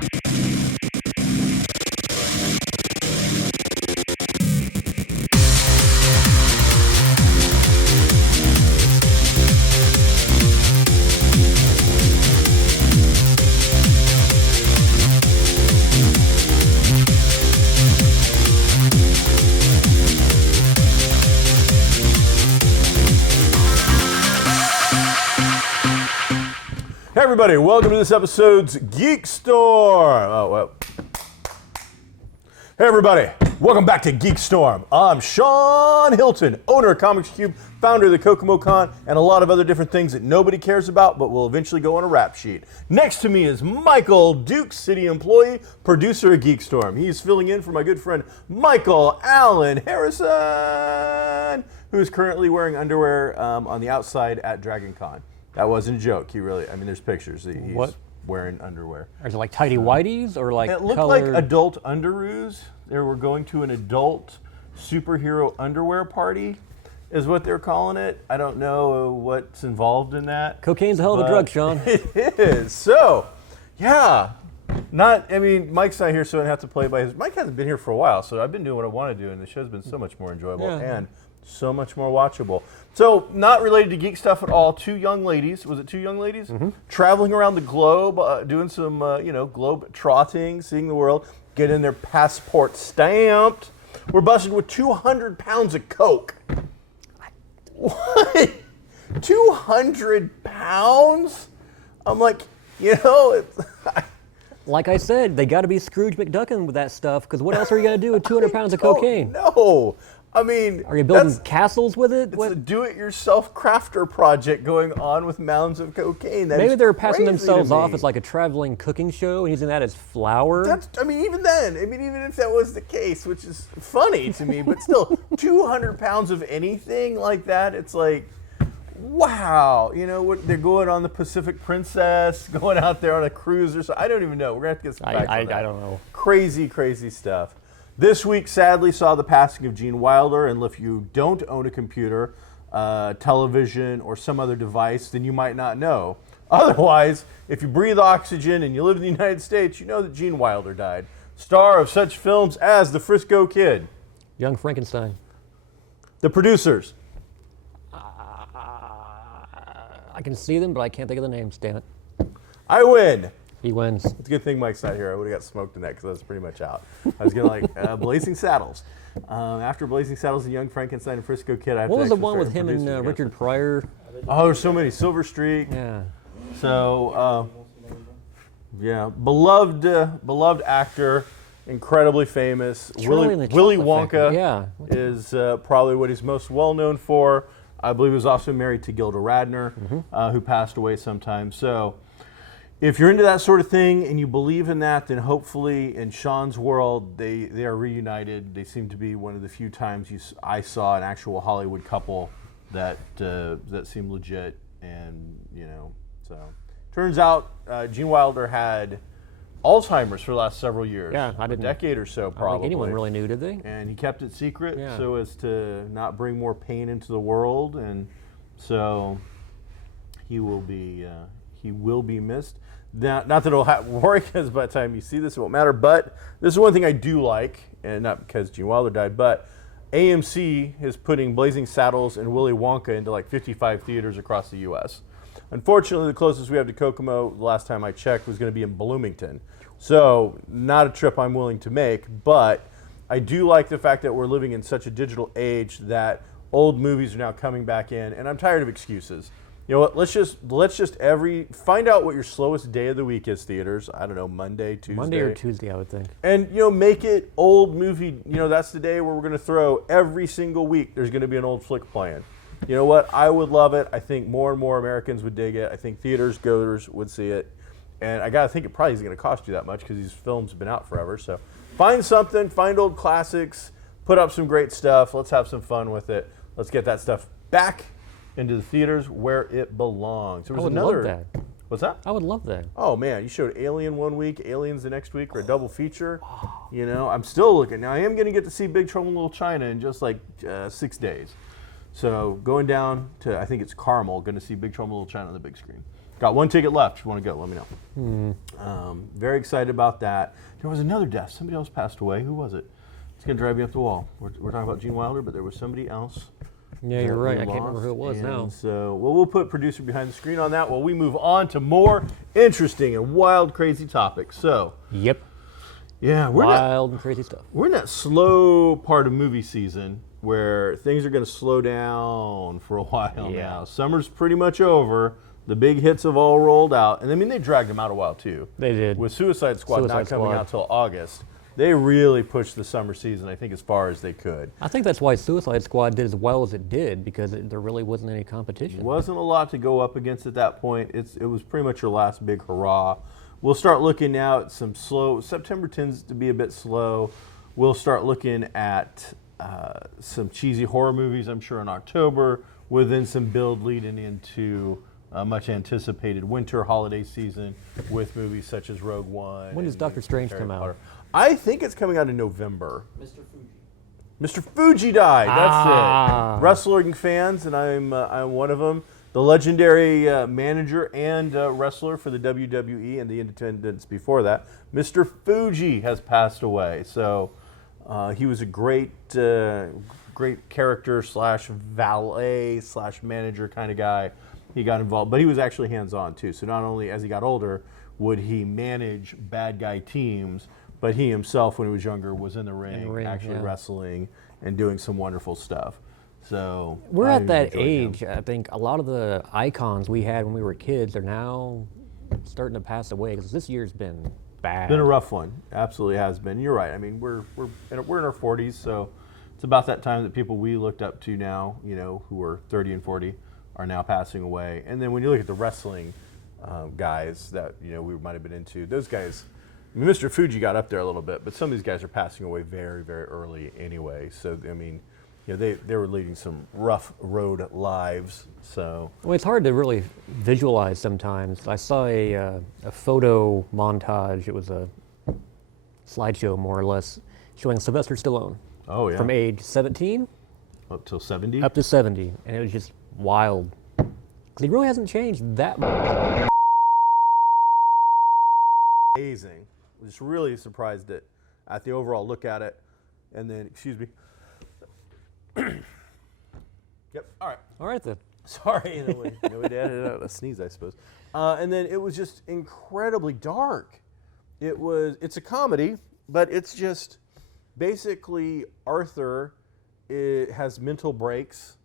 Hey everybody, welcome to this episode's GeekStorm. Hey everybody, welcome back to GeekStorm. I'm Sean Hilton, owner of Comics Cube, founder of the Kokomo Con, and a lot of other different things that nobody cares about, but will eventually go on a rap sheet. Next to me is Michael, Duke City employee, producer of GeekStorm. He's filling in for my good friend Michael Allen Harrison, who is currently wearing underwear on the outside at Dragon Con. That wasn't a joke. There's pictures. He's wearing underwear. Is it like tighty whities or like it looked colored... like adult underoos. They were going to an adult superhero underwear party, is what they're calling it. I don't know what's involved in that. Cocaine's a hell of a drug, Sean. It is. So, yeah. Mike's not here, so I don't have to play by his... Mike hasn't been here for a while, so I've been doing what I want to do, and the show's been so much more enjoyable and so much more watchable. So, not related to geek stuff at all. Two young ladies, was it two young ladies? Mm-hmm. Traveling around the globe, doing some, globe trotting, seeing the world, getting their passport stamped. We're busted with 200 pounds of coke. What? 200 pounds? I'm like, like I said, they got to be Scrooge McDuckin with that stuff, because what else are you going to do with 200 pounds of cocaine? No. Are you building castles with it? It's a do-it-yourself crafter project going on with mounds of cocaine. Maybe they're passing themselves off as like a traveling cooking show and using that as flour. Even if that was the case, which is funny to me, but still, 200 pounds of anything like that, it's like, wow. They're going on the Pacific Princess, going out there on a cruise or something. I don't even know. We're going to have to get some facts on that. I don't know. Crazy, crazy stuff. This week, sadly, saw the passing of Gene Wilder, and if you don't own a computer, television, or some other device, then you might not know. Otherwise, if you breathe oxygen and you live in the United States, you know that Gene Wilder died. Star of such films as The Frisco Kid. Young Frankenstein. The producers. I can see them, but I can't think of the names, damn it. I win. He wins. It's a good thing Mike's not here. I would have got smoked in that because I was pretty much out. I was going to Blazing Saddles. After Blazing Saddles and Young Frankenstein and Frisco Kid, I have What to was the one with him and Richard Pryor? Oh, there's so many. Silver Streak. Yeah. So, beloved actor, incredibly famous. Willy Wonka is probably what he's most well known for. I believe he was also married to Gilda Radner, who passed away sometime. So, if you're into that sort of thing and you believe in that, then hopefully in Sean's world, they are reunited. They seem to be one of the few times I saw an actual Hollywood couple that seemed legit. And, so turns out Gene Wilder had Alzheimer's for the last several years. Yeah, a decade or so probably. I don't think anyone really knew, did they? And he kept it secret so as to not bring more pain into the world. And so he will be missed. Not that it'll worry, because by the time you see this, it won't matter. But this is one thing I do like, and not because Gene Wilder died, but AMC is putting Blazing Saddles and Willy Wonka into like 55 theaters across the U.S. Unfortunately, the closest we have to Kokomo, the last time I checked, was going to be in Bloomington. So not a trip I'm willing to make, but I do like the fact that we're living in such a digital age that old movies are now coming back in, and I'm tired of excuses. You know what? Let's just find out what your slowest day of the week is. Theaters. I don't know, Monday, Tuesday. Monday or Tuesday, I would think. And make it old movie. That's the day where we're going to throw every single week. There's going to be an old flick playing. You know what? I would love it. I think more and more Americans would dig it. I think theaters goers would see it, and I gotta think it probably isn't going to cost you that much because these films have been out forever. So find something. Find old classics. Put up some great stuff. Let's have some fun with it. Let's get that stuff back into the theaters where it belongs. There was love that. What's that? I would love that. Oh man, you showed Alien one week, Aliens the next week, or a double feature. I'm still looking. Now I am going to get to see Big Trouble in Little China in just like 6 days. So going down to, I think it's Carmel, going to see Big Trouble in Little China on the big screen. Got one ticket left. If you want to go, let me know. Very excited about that. There was another death. Somebody else passed away. Who was it? It's going to drive me up the wall. We're talking about Gene Wilder, but there was somebody else. Yeah, you're right. I can't remember who it was now. So, we'll put producer behind the screen on that while we move on to more interesting and wild, crazy topics. So, yep. Yeah, wild and crazy stuff. We're in that slow part of movie season where things are going to slow down for a while now. Summer's pretty much over. The big hits have all rolled out. And I mean, they dragged them out a while, too. They did. With Suicide Squad not coming out till August, they really pushed the summer season, I think, as far as they could. I think that's why Suicide Squad did as well as it did, because there really wasn't any competition. Wasn't a lot to go up against at that point. It was pretty much your last big hurrah. We'll start looking now at some slow. September tends to be a bit slow. We'll start looking at some cheesy horror movies, I'm sure, in October, within some build leading into a much anticipated winter holiday season with movies such as Rogue One. When does Doctor Strange come out? I think it's coming out in November. Mr. Fuji died. That's it. Wrestling fans, and I'm one of them. The legendary manager and wrestler for the WWE and the Independents before that, Mr. Fuji, has passed away. So he was a great character / valet / manager kind of guy. He got involved, but he was actually hands-on too. So not only as he got older would he manage bad guy teams, but he himself, when he was younger, was in the ring actually wrestling and doing some wonderful stuff. So we're at that age. I think a lot of the icons we had when we were kids are now starting to pass away, because this year's been bad. Been a rough one. Absolutely has been. You're right. I mean, we're in our 40s, so it's about that time that people we looked up to now, who are 30 and 40, are now passing away. And then when you look at the wrestling guys that we might have been into, those guys. I mean, Mr. Fuji got up there a little bit, but some of these guys are passing away very, very early anyway. So I mean, they were leading some rough road lives. So it's hard to really visualize sometimes. I saw a photo montage. It was a slideshow, more or less, showing Sylvester Stallone. Oh yeah. From age 17 up till 70. Up to 70, and it was just wild. Because he really hasn't changed that much. Amazing. I was just really surprised at the overall look at it. And then, excuse me. Yep. All right. All right then. Sorry. No way to edit out a sneeze, I suppose. And then it was just incredibly dark. It's a comedy, but it's just basically Arthur has mental breaks,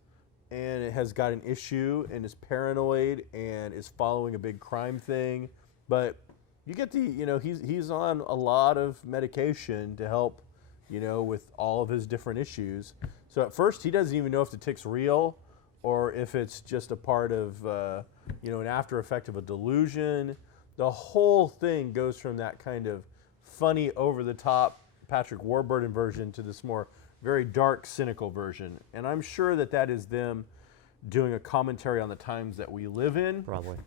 and it has got an issue and is paranoid and is following a big crime thing. But you get he's on a lot of medication to help, with all of his different issues. So at first he doesn't even know if the tick's real or if it's just a part of, an after effect of a delusion. The whole thing goes from that kind of funny, over-the-top Patrick Warburton version to this more very dark, cynical version. And I'm sure that is them doing a commentary on the times that we live in. Probably.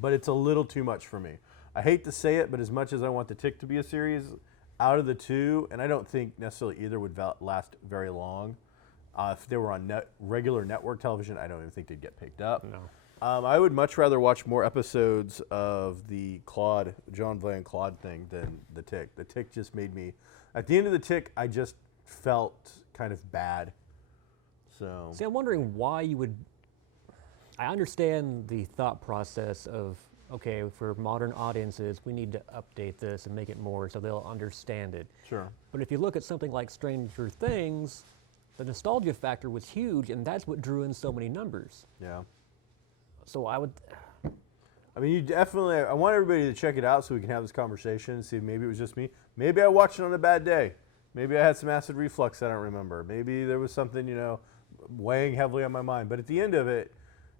But it's a little too much for me. I hate to say it, but as much as I want The Tick to be a series, out of the two, and I don't think necessarily either would last very long. If they were on regular network television, I don't even think they'd get picked up. No. I would much rather watch more episodes of the John Van Claude thing than The Tick. The Tick just made me, at the end of The Tick, I just felt kind of bad. So. See, I'm wondering why you would. I understand the thought process of, okay, for modern audiences, we need to update this and make it more so they'll understand it. Sure. But if you look at something like Stranger Things, the nostalgia factor was huge, and that's what drew in so many numbers. Yeah. So I would. I mean, I want everybody to check it out so we can have this conversation and see if maybe it was just me. Maybe I watched it on a bad day. Maybe I had some acid reflux I don't remember. Maybe there was something, weighing heavily on my mind. But at the end of it,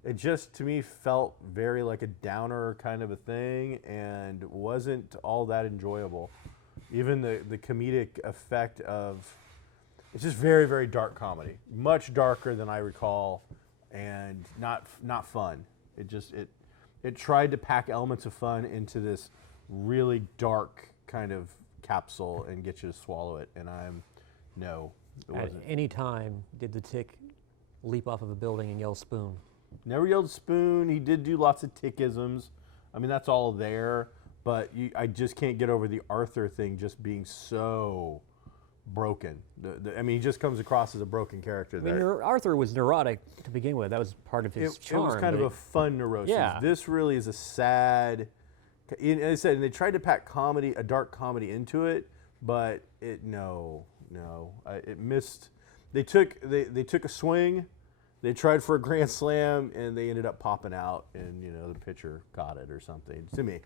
it just, to me, felt very like a downer kind of a thing and wasn't all that enjoyable. Even the comedic effect of, it's just very, very dark comedy. Much darker than I recall, and not fun. It tried to pack elements of fun into this really dark kind of capsule and get you to swallow it. And no, it wasn't. At any time did the Tick leap off of a building and yell spoon? Never yelled spoon. He did do lots of tickisms. I mean, that's all there. But I just can't get over the Arthur thing just being so broken. I mean, he just comes across as a broken character I mean, there. Arthur was neurotic to begin with. That was part of his charm. It was kind of a fun neurosis. Yeah. This really is a sad. And I said, and they tried to pack comedy, a dark comedy, into it, but it it missed. They took a swing. They tried for a grand slam, and they ended up popping out, and the pitcher caught it or something. To me,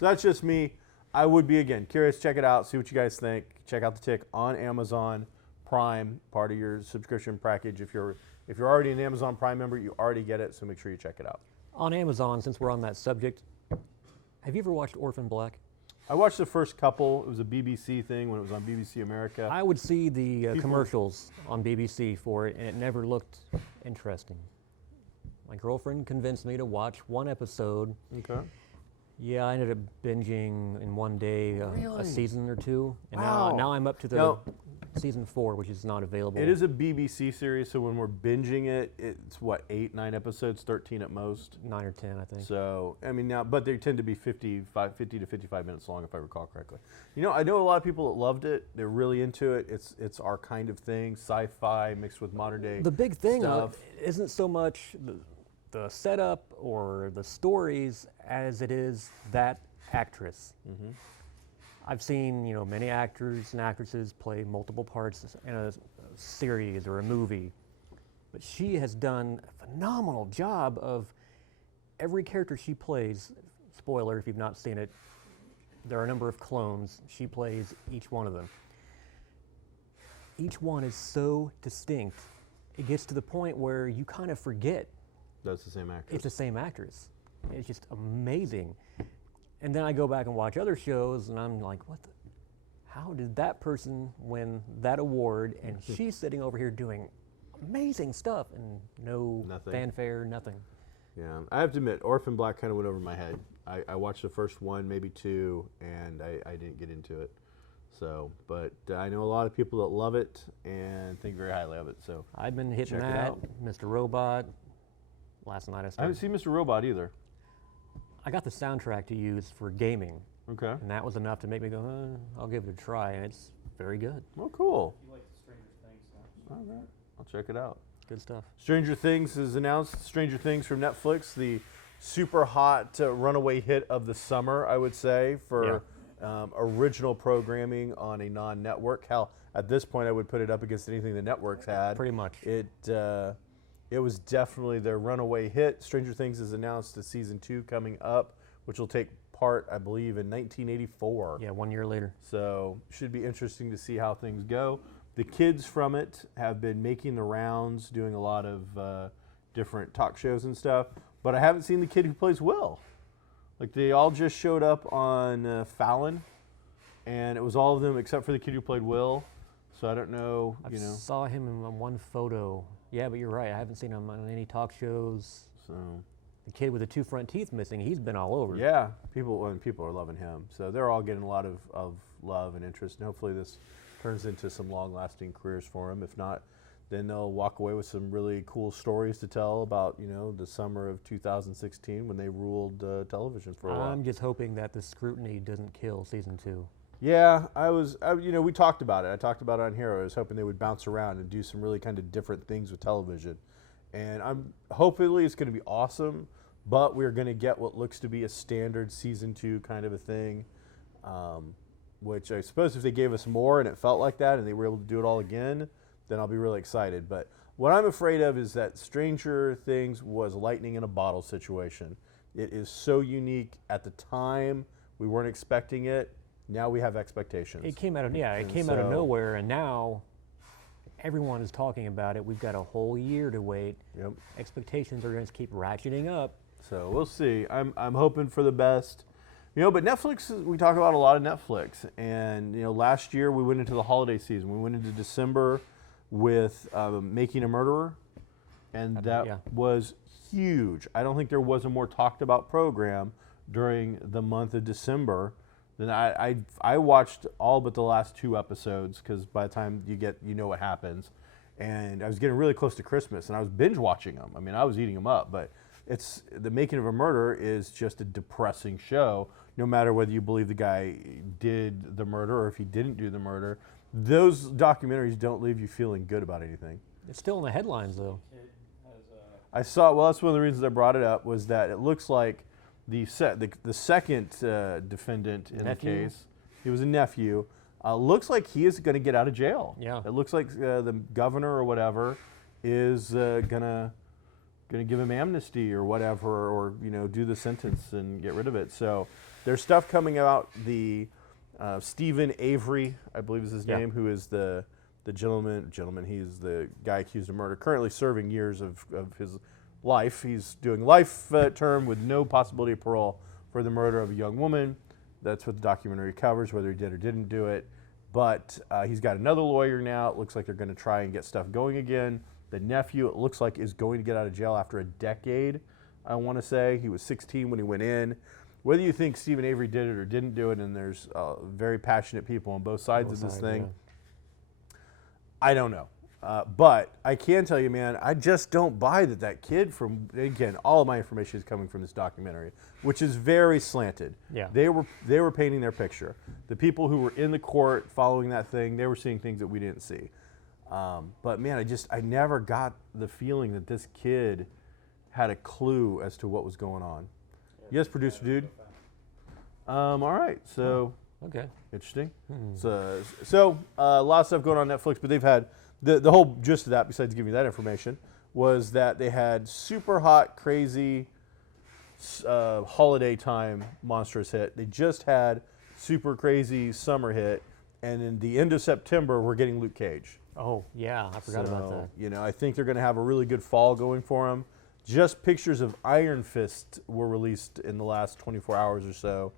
so that's just me. I would be, again, curious. Check it out. See what you guys think. Check out The Tick on Amazon Prime, part of your subscription package. If you're already an Amazon Prime member, you already get it. So make sure you check it out. On Amazon, since we're on that subject, have you ever watched Orphan Black? I watched the first couple. It was a BBC thing when it was on BBC America. I would see the commercials on BBC for it, and it never looked interesting. My girlfriend convinced me to watch one episode. Okay. Yeah, I ended up binging in one day a season or two, and Wow. now I'm up to the season 4, which is not available. It is a BBC series, so when we're binging it, it's what, 8, 9 episodes, 13 at most. 9 or 10, I think. So, I mean, but they tend to be 50 to 55 minutes long, if I recall correctly. I know a lot of people that loved it. They're really into it. It's our kind of thing, sci-fi mixed with modern day The big thing stuff. isn't so much the setup or the stories as it is that actress. Mm-hmm. I've seen many actors and actresses play multiple parts in a series or a movie, but she has done a phenomenal job of every character she plays. Spoiler if you've not seen it, there are a number of clones. She plays each one of them. Each one is so distinct, it gets to the point where you kind of forget That's the same actress. it's the same actress. It's just amazing. And then I go back and watch other shows, and I'm like, how did that person win that award? And she's sitting over here doing amazing stuff, and Nothing. fanfare, nothing. Yeah, I have to admit, Orphan Black kind of went over my head. I watched the first one, maybe 2, and I didn't get into it. So, but I know a lot of people that love it and think very highly of it. So I've been hitting Check it that, out. Mr. Robot. Last night I I haven't started. seen Mr. Robot either. I got the soundtrack to use for gaming, Okay. and that was enough to make me go, I'll give it a try, and it's very good. Oh, cool. You like the Stranger Things stuff. All right. I'll check it out. Good stuff. Stranger Things is announced. Stranger Things from Netflix, the super hot runaway hit of the summer, I would say, for original programming on a non-network. Hell, at this point, I would put it up against anything the networks had. Pretty much. It was definitely their runaway hit. Stranger Things has announced a season 2 coming up, which will take part, I believe, in 1984. Yeah, 1 year later. So should be interesting to see how things go. The kids from it have been making the rounds, doing a lot of different talk shows and stuff. But I haven't seen the kid who plays Will. Like, they all just showed up on Fallon, and it was all of them except for the kid who played Will. So I don't know, I saw him in one photo. Yeah, but you're right. I haven't seen him on any talk shows. So The kid with the 2 front teeth missing, he's been all over. yeah, people are loving him. So they're all getting a lot of love and interest, and hopefully this turns into some long-lasting careers for them. If not, then they'll walk away with some really cool stories to tell about the summer of 2016 when they ruled television for a while. I'm just hoping that the scrutiny doesn't kill season 2. Yeah, we talked about it. I talked about it on here. I was hoping they would bounce around and do some really kind of different things with television. And hopefully it's going to be awesome, but we're going to get what looks to be a standard season 2 kind of a thing, which I suppose if they gave us more and it felt like that and they were able to do it all again, then I'll be really excited. But what I'm afraid of is that Stranger Things was lightning in a bottle situation. It is so unique at the time. We weren't expecting it. Now we have expectations. It came out of out of nowhere, and now everyone is talking about it. We've got a whole year to wait. Yep. Expectations are going to keep ratcheting up. So we'll see. I'm hoping for the best. But Netflix, we talk about a lot of Netflix. And, last year we went into the holiday season. We went into December with Making a Murderer. And that was huge. I don't think there was a more talked about program during the month of December. Then I watched all but the last 2 episodes because by the time you get, what happens. and I was getting really close to Christmas, and I was binge watching them. I mean, I was eating them up, but it's The Making of a Murder is just a depressing show, no matter whether you believe the guy did the murder or if he didn't do the murder. Those documentaries don't leave you feeling good about anything. It's still in the headlines, though. Kid has I saw, well, that's one of the reasons I brought it up, was that it looks like the second defendant in the case, he was a nephew, looks like he is going to get out of jail. Yeah. It looks like the governor or whatever is going to give him amnesty or whatever, or do the sentence and get rid of it. So there's stuff coming out. The Stephen Avery, I believe is his name, who is the gentleman. He's the guy accused of murder, currently serving years of his life. He's doing life term with no possibility of parole for the murder of a young woman. That's what the documentary covers, whether he did or didn't do it. But he's got another lawyer now. It looks like they're going to try and get stuff going again. The nephew, it looks like, is going to get out of jail after a decade, I want to say. He was 16 when he went in. Whether you think Stephen Avery did it or didn't do it, and there's very passionate people on both sides of this thing, I don't know. But I can tell you, man, I just don't buy that kid from, again, all of my information is coming from this documentary, which is very slanted. Yeah. They were painting their picture. The people who were in the court following that thing, they were seeing things that we didn't see. But man, I never got the feeling that this kid had a clue as to what was going on. Yes, producer dude. All right, so Okay. interesting. So a lot of stuff going on Netflix, but they've had the whole gist of that, besides giving you that information, was that they had super hot, crazy holiday time monstrous hit. They just had super crazy summer hit, and in the end of September, we're getting Luke Cage. Oh, yeah, I forgot about that. I think they're going to have a really good fall going for them. Just pictures of Iron Fist were released in the last 24 hours or so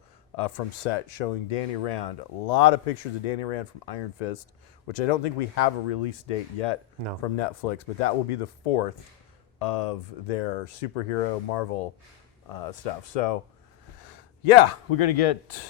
from set, showing Danny Rand. A lot of pictures of Danny Rand from Iron Fist, which I don't think we have a release date yet from Netflix, but that will be the fourth of their superhero Marvel stuff. So, yeah, we're going to get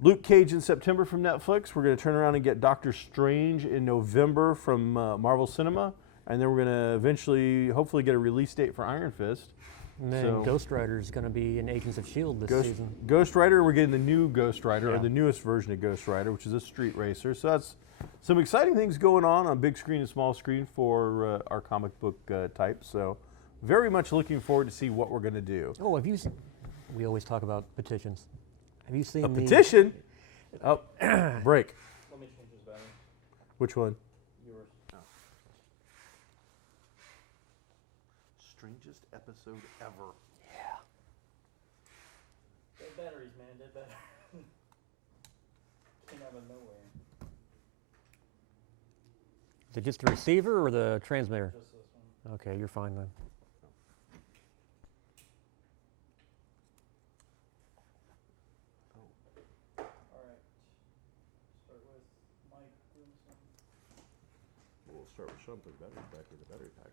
Luke Cage in September from Netflix. We're going to turn around and get Doctor Strange in November from Marvel Cinema. And then we're going to eventually, hopefully, get a release date for Iron Fist. And then Ghost Rider is going to be in Agents of S.H.I.E.L.D. this season. Ghost Rider, we're getting the new Ghost Rider, or the newest version of Ghost Rider, which is a street racer. So that's some exciting things going on big screen and small screen for our comic book type. So very much looking forward to see what we're going to do. Oh, have you seen, we always talk about petitions. Have you seen A petition? Oh, break. Let me change this battery. Which one? Yours. Strangest episode ever. Yeah. Dead batteries, man. Dead batteries. Came out of nowhere. Is it just the receiver or the transmitter? Just this one. Okay, you're fine then. Alright. Start with Mike doing something. We'll start with Sean, put the battery back in the battery pack.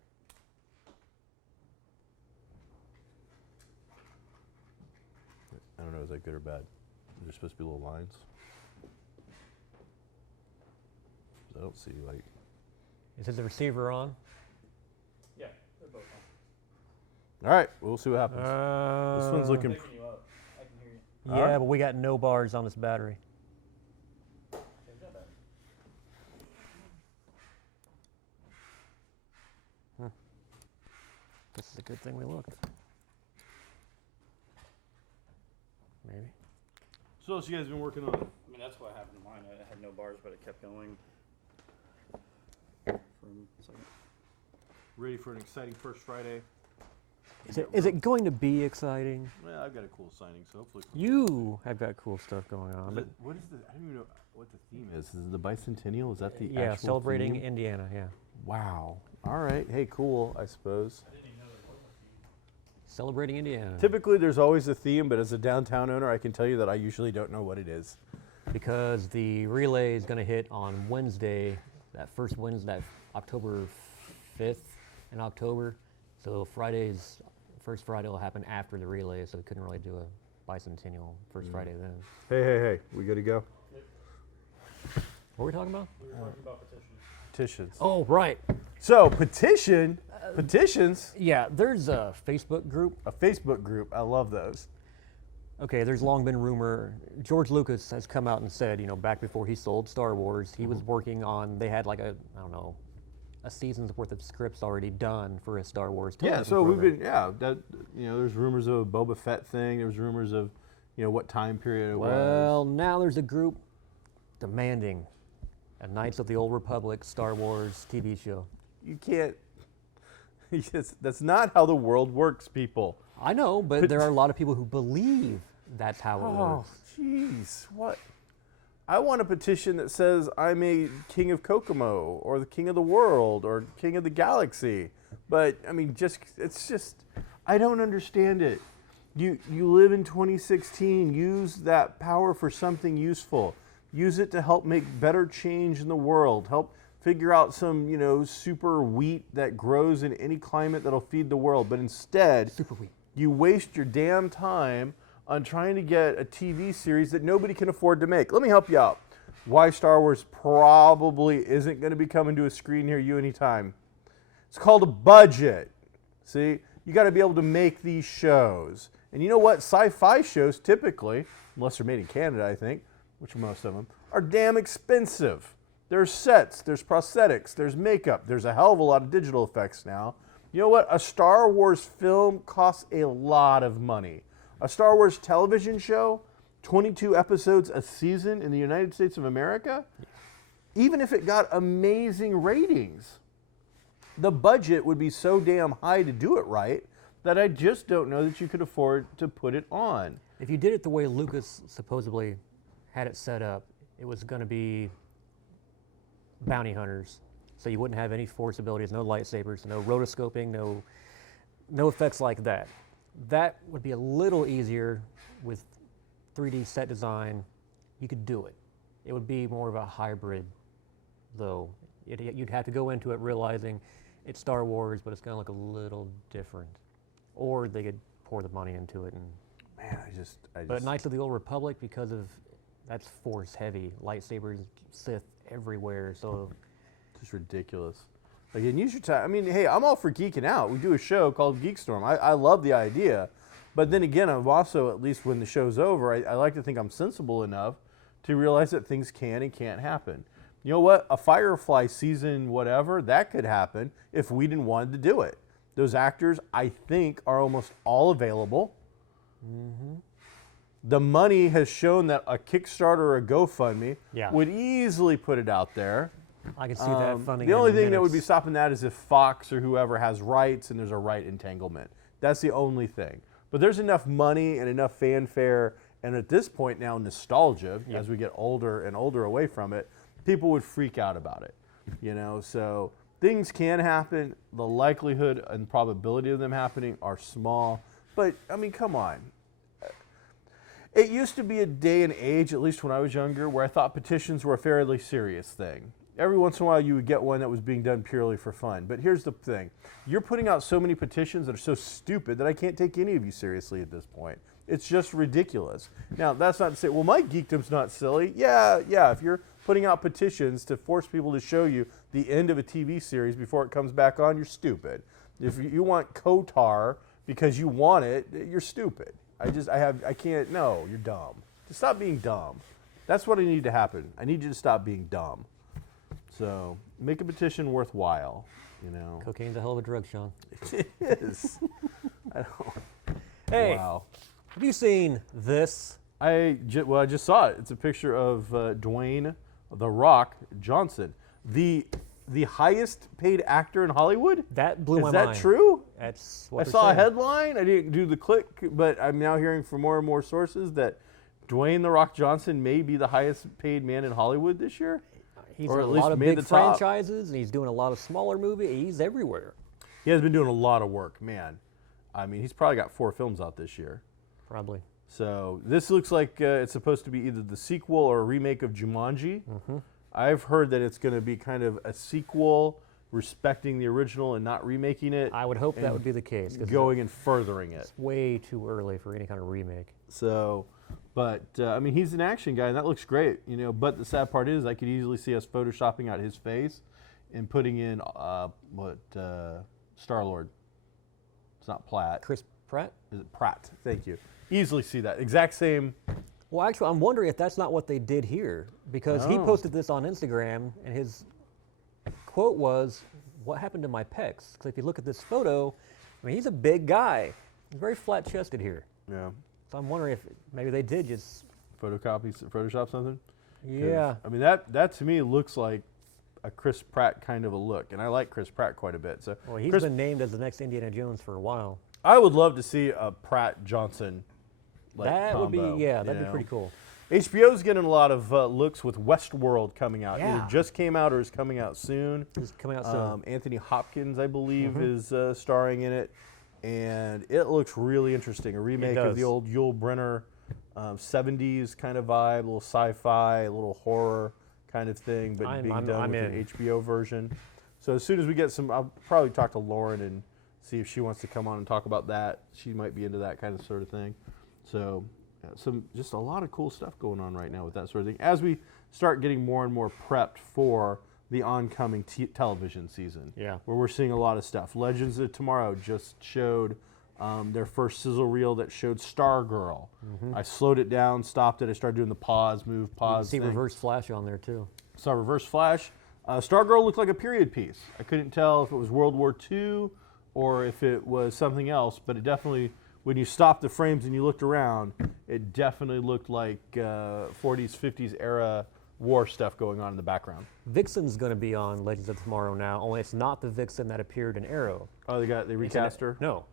I don't know, is that good or bad? Is there supposed to be little lines? I don't see, like... Is it the receiver on? Yeah, they're both on. All right, we'll see what happens. This one's looking... Picking you up. I can hear you. Yeah, Alright. but we got no bars on this battery. Change that battery. This is a good thing we looked. Maybe. So what else you guys been working on? I mean, that's what happened to mine. I had no bars, but it kept going. For a second. Ready for an exciting first Friday? Is it going to be exciting? Well, I've got a cool signing, so hopefully... You have got cool stuff going on. But What is the... I don't even know what the theme is. Is it the bicentennial? Is that the yeah, actual celebrating theme? Indiana, yeah. Wow. All right. Hey, cool, I suppose. I didn't even know there was a theme. Celebrating Indiana. Typically, there's always a theme, but as a downtown owner, I can tell you that I usually don't know what it is. Because the relay is going to hit on Wednesday, that first Wednesday, October 5th in October. So first Friday will happen after the relay, so we couldn't really do a bicentennial first Friday then. Hey, we good to go? What were we talking about? We were talking about petitions. petitions. Oh, right. So petitions. Yeah, there's a Facebook group. A Facebook group. I love those. Okay, there's long been rumor. George Lucas has come out and said, back before he sold Star Wars, he was working on, they had like a season's worth of scripts already done for a Star Wars television program. There's rumors of a Boba Fett thing. There's rumors of, what time period it was. Well, now there's a group demanding a Knights of the Old Republic Star Wars TV show. You can't, that's not how the world works, people. I know, but there are a lot of people who believe that's how it works. Oh, jeez, what? I want a petition that says I'm a king of Kokomo or the king of the world or king of the galaxy. But, I don't understand it. You live in 2016. Use that power for something useful. Use it to help make better change in the world. Help figure out some, super wheat that grows in any climate that'll feed the world. But instead, Super wheat. You waste your damn time on trying to get a TV series that nobody can afford to make. Let me help you out. Why Star Wars probably isn't going to be coming to a screen near you anytime. It's called a budget. See, you got to be able to make these shows. And you know what? Sci-fi shows typically, unless they're made in Canada, I think, which are most of them, are damn expensive. There's sets, there's prosthetics, there's makeup, there's a hell of a lot of digital effects now. You know what? A Star Wars film costs a lot of money. A Star Wars television show, 22 episodes a season in the United States of America, even if it got amazing ratings, the budget would be so damn high to do it right that I just don't know that you could afford to put it on. If you did it the way Lucas supposedly had it set up, it was going to be bounty hunters. So you wouldn't have any force abilities, no lightsabers, no rotoscoping, no effects like that. That would be a little easier with 3D set design. You could do it. It would be more of a hybrid, though. You'd have to go into it realizing it's Star Wars, but it's going to look a little different. Or they could pour the money into it. Man, But Knights of the Old Republic, because of that's force heavy, lightsabers, Sith everywhere, so. Just ridiculous. Again, use your time. Hey, I'm all for geeking out. We do a show called GeekStorm. I love the idea. But then again, I'm also, at least when the show's over, I like to think I'm sensible enough to realize that things can and can't happen. You know what? A Firefly season, whatever, that could happen if Whedon wanted to do it. Those actors, I think, are almost all available. Mm-hmm. The money has shown that a Kickstarter or a GoFundMe would easily put it out there. I can see that funding. The only thing that would be stopping that is if Fox or whoever has rights and there's a right entanglement. That's the only thing. But there's enough money and enough fanfare, and at this point now nostalgia, as we get older and older away from it, people would freak out about it. So things can happen. The likelihood and probability of them happening are small. But, come on. It used to be a day and age, at least when I was younger, where I thought petitions were a fairly serious thing. Every once in a while you would get one that was being done purely for fun. But here's the thing. You're putting out so many petitions that are so stupid that I can't take any of you seriously at this point. It's just ridiculous. Now, that's not to say, well, my geekdom's not silly. Yeah, if you're putting out petitions to force people to show you the end of a TV series before it comes back on, you're stupid. If you want Kotar because you want it, you're stupid. No, you're dumb. Just stop being dumb. That's what I need to happen. I need you to stop being dumb. So make a petition worthwhile, Cocaine's a hell of a drug, Sean. It is. Hey, wow. Have you seen this? I just saw it. It's a picture of Dwayne "The Rock" Johnson, the highest paid actor in Hollywood. That blew my mind. Is that true? That's what I saw a headline. I didn't do the click, but I'm now hearing from more and more sources that Dwayne "The Rock" Johnson may be the highest paid man in Hollywood this year. He's in a lot of big franchises, and he's doing a lot of smaller movies. He's everywhere. He has been doing a lot of work, man. He's probably got 4 films out this year. Probably. So this looks like it's supposed to be either the sequel or a remake of Jumanji. Mm-hmm. I've heard that it's going to be kind of a sequel respecting the original and not remaking it. I would hope that would be the case. Going and furthering it. It's way too early for any kind of remake. So, but he's an action guy, and that looks great, But the sad part is, I could easily see us photoshopping out his face in putting in Star-Lord. It's not Platt. Chris Pratt? Is it Pratt? Thank you. Easily see that. Exact same. Well, actually, I'm wondering if that's not what they did here, because he posted this on Instagram, and his quote was, "What happened to my pecs?" Because if you look at this photo, I mean, he's a big guy. He's very flat-chested here. Yeah. So I'm wondering if maybe they did just... Photoshop something? Yeah. I mean, that to me looks like a Chris Pratt kind of a look, and I like Chris Pratt quite a bit. So Well, he's been named as the next Indiana Jones for a while. I would love to see a Pratt Johnson That would combo, be, yeah, that'd be pretty cool. HBO's getting a lot of looks with Westworld coming out. Yeah. Either just came out or is coming out soon. It's coming out soon. Anthony Hopkins, I believe, is starring in it, and it looks really interesting. A remake of the old Yul Brynner 70s kind of vibe, a little sci-fi, a little horror kind of thing, but being done with an HBO version. So as soon as we get some, I'll probably talk to Lauren and see if she wants to come on and talk about that. She might be into that kind of sort of thing. So just a lot of cool stuff going on right now with that sort of thing. As we start getting more and more prepped for the oncoming television season, where we're seeing a lot of stuff. Legends of Tomorrow just showed their first sizzle reel that showed Stargirl. I slowed it down, stopped it. I started doing the pause You thing. see Reverse Flash on there too. Saw Reverse Flash. Stargirl looked like a period piece. I couldn't tell if it was World War II or if it was something else, but it definitely, when you stopped the frames and you looked around, it definitely looked like 40s, 50s era war stuff going on in the background. Vixen's going to be on Legends of Tomorrow now, only it's not the Vixen that appeared in Arrow. Oh, they recast her? No.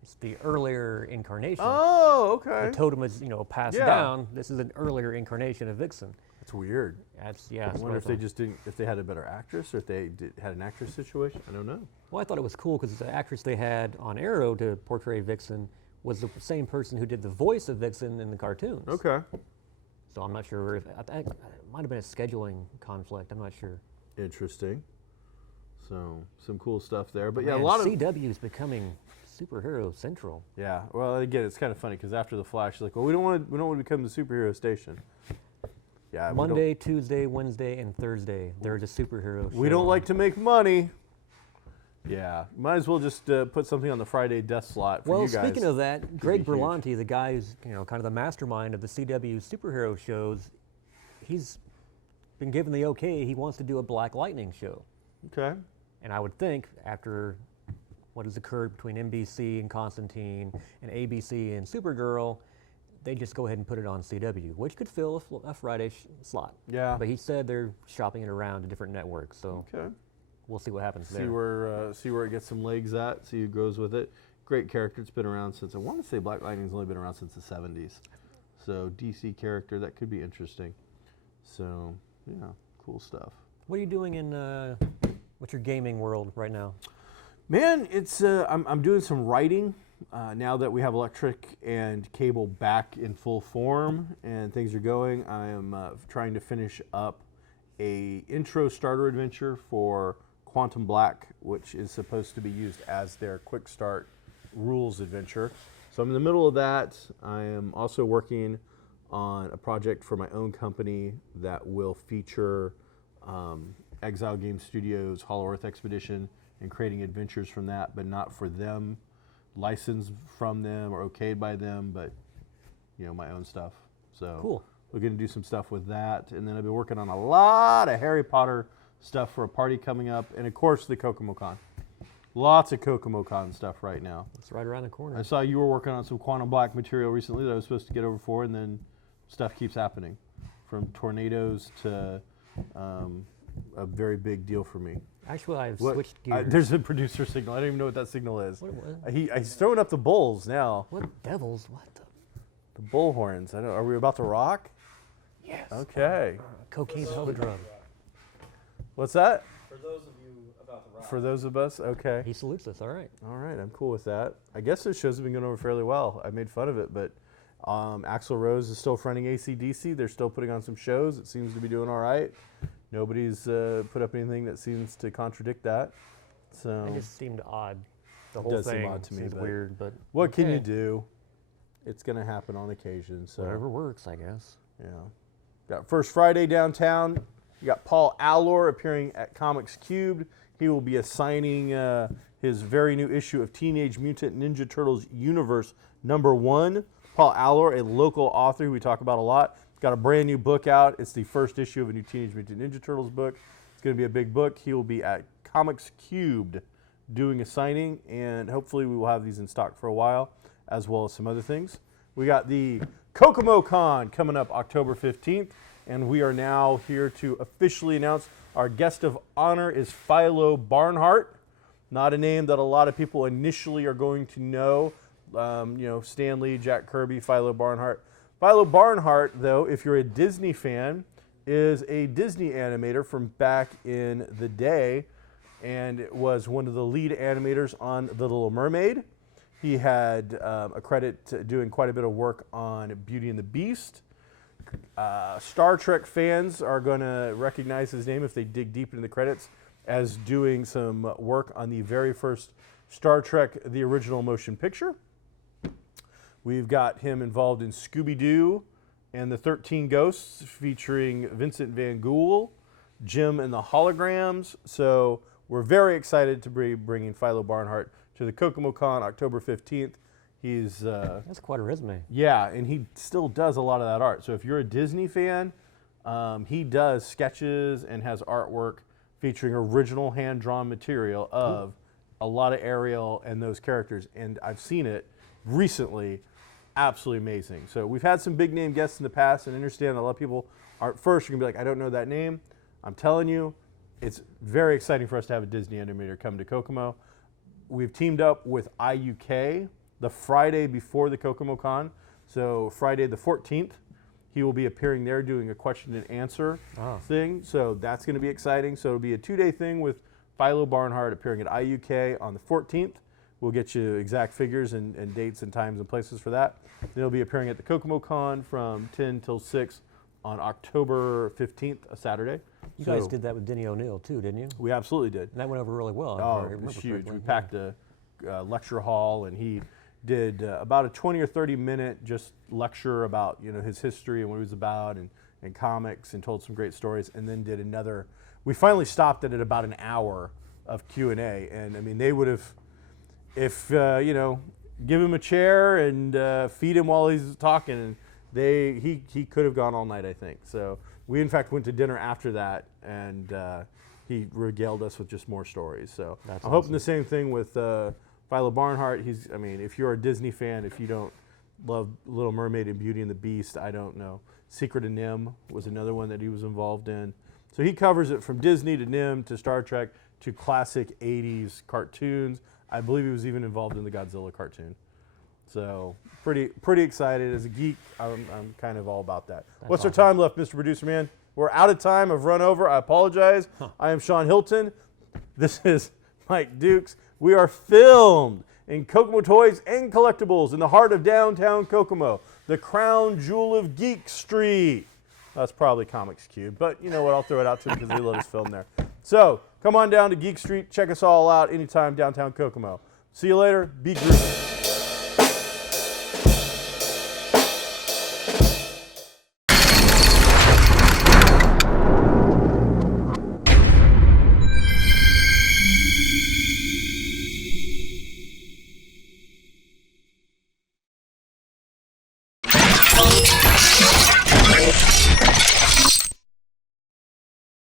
It's the earlier incarnation. Oh, okay. The totem is, passed down. This is an earlier incarnation of Vixen. That's weird. Yeah. I wonder if they just didn't, if they had a better actress or if they had an actress situation. I don't know. Well, I thought it was cool because the actress they had on Arrow to portray Vixen was the same person who did the voice of Vixen in the cartoons. Okay. So I'm not sure if it might have been a scheduling conflict. I'm not sure. Interesting. So some cool stuff there, but Man, a lot of CW is becoming superhero central. Yeah. Well, again, it's kind of funny because after the Flash, it's like, well, we don't want to become the superhero station. Yeah. Monday, Tuesday, Wednesday, and Thursday, there's a superhero show. We don't like to make money. Yeah. Might as well just put something on the Friday death slot for you guys. Well, speaking of that, Greg be huge. Berlanti, the guy who's kind of the mastermind of the CW superhero shows, he's been given the okay. He wants to do a Black Lightning show. Okay. And I would think after what has occurred between NBC and Constantine and ABC and Supergirl, they just go ahead and put it on CW, which could fill a Friday slot. Yeah. But he said they're shopping it around to different networks, so we'll see what happens there. See where it gets some legs at. See who goes with it. Great character. It's been around since, I want to say Black Lightning's only been around since the 70s. So DC character, that could be interesting. So yeah, cool stuff. What are you doing in what's your gaming world right now? Man, it's I'm doing some writing now that we have electric and cable back in full form and things are going. I am trying to finish up a intro starter adventure for Quantum Black, which is supposed to be used as their quick start rules adventure. So I'm in the middle of that. I am also working on a project for my own company that will feature Exile Game Studios' Hollow Earth Expedition and creating adventures from that, but not for them, licensed from them or okayed by them, but my own stuff. So cool. We're going to do some stuff with that, and then I've been working on a lot of Harry Potter stuff for a party coming up, and of course the KokomoCon. Lots of KokomoCon stuff right now. It's right around the corner. I saw you were working on some Quantum Black material recently that I was supposed to get over for, and then stuff keeps happening, from tornadoes to a very big deal for me. Actually, I've switched gears. There's a producer signal. I don't even know what that signal is. What? He's throwing up the bulls now. What devils? What the bull horns. I don't. Are we about to rock? Yes. Okay. Cocaine's hell of a drug. What's that? For those of you about to rock. For those of us? Okay. He salutes us, all right. All right, I'm cool with that. I guess those shows have been going over fairly well. I made fun of it, but Axl Rose is still fronting AC/DC. They're still putting on some shows. It seems to be doing all right. Nobody's put up anything that seems to contradict that. So It just seemed odd. The whole does thing seem odd to me, seems but weird, but what can you okay. do? It's going to happen on occasion. So Whatever works, I guess. yeah. Got First Friday downtown. You got Paul Allor appearing at Comics Cubed. He will be assigning his very new issue of Teenage Mutant Ninja Turtles Universe #1. Paul Allor, a local author who we talk about a lot, got a brand new book out. It's the first issue of a new Teenage Mutant Ninja Turtles book. It's going to be a big book. He will be at Comics Cubed doing a signing, and hopefully we will have these in stock for a while, as well as some other things. We got the Kokomo Con coming up October 15th, and we are now here to officially announce our guest of honor is Philo Barnhart. Not a name that a lot of people initially are going to know. Stan Lee, Jack Kirby, Philo Barnhart. Philo Barnhart, though, if you're a Disney fan, is a Disney animator from back in the day, and was one of the lead animators on The Little Mermaid. He had a credit to doing quite a bit of work on Beauty and the Beast. Star Trek fans are going to recognize his name if they dig deep into the credits as doing some work on the very first Star Trek, the original motion picture. We've got him involved in Scooby-Doo and the 13 Ghosts, featuring Vincent Van Gogh, Jim and the Holograms. So we're very excited to be bringing Philo Barnhart to the Kokomo Con October 15th. He's That's quite a resume. yeah, and he still does a lot of that art. So if you're a Disney fan, he does sketches and has artwork featuring original hand-drawn material of a lot of Ariel and those characters. And I've seen it recently. Absolutely amazing. So we've had some big-name guests in the past, and understand that a lot of people aren't first. You're going to be like, I don't know that name. I'm telling you, it's very exciting for us to have a Disney animator come to Kokomo. We've teamed up with IUK the Friday before the Kokomo Con. So Friday the 14th, he will be appearing there doing a question and answer thing. So that's going to be exciting. So it'll be a 2-day thing with Philo Barnhart appearing at IUK on the 14th. We'll get you exact figures and dates and times and places for that. Then he'll be appearing at the Kokomo Con from 10 till 6 on October 15th, a Saturday. You guys did that with Denny O'Neil too, didn't you? We absolutely did. And that went over really well. Oh, it was huge. We packed a lecture hall, and he did about a 20 or 30 minute just lecture about his history and what he was about and comics, and told some great stories, and then did another. We finally stopped it at about an hour of Q&A, and I mean they would have, if give him a chair and feed him while he's talking, and he could have gone all night, I think. So we in fact went to dinner after that, and he regaled us with just more stories. So That's I'm hoping the same thing with Philo Barnhart. If you're a Disney fan, if you don't love Little Mermaid and Beauty and the Beast, I don't know. Secret of Nim was another one that he was involved in. So he covers it from Disney to Nim to Star Trek to classic 80s cartoons. I believe he was even involved in the Godzilla cartoon. So pretty excited. As a geek, I'm kind of all about that. What's our time left, Mr. Producer Man? We're out of time. I've run over. I apologize. I am Sean Hilton. This is Mike Dukes. We are filmed in Kokomo Toys and Collectibles in the heart of downtown Kokomo, the crown jewel of Geek Street. That's probably Comics Cube, but you know what? I'll throw it out to them because they let us film there. So come on down to Geek Street. Check us all out anytime downtown Kokomo. See you later. Be groovy.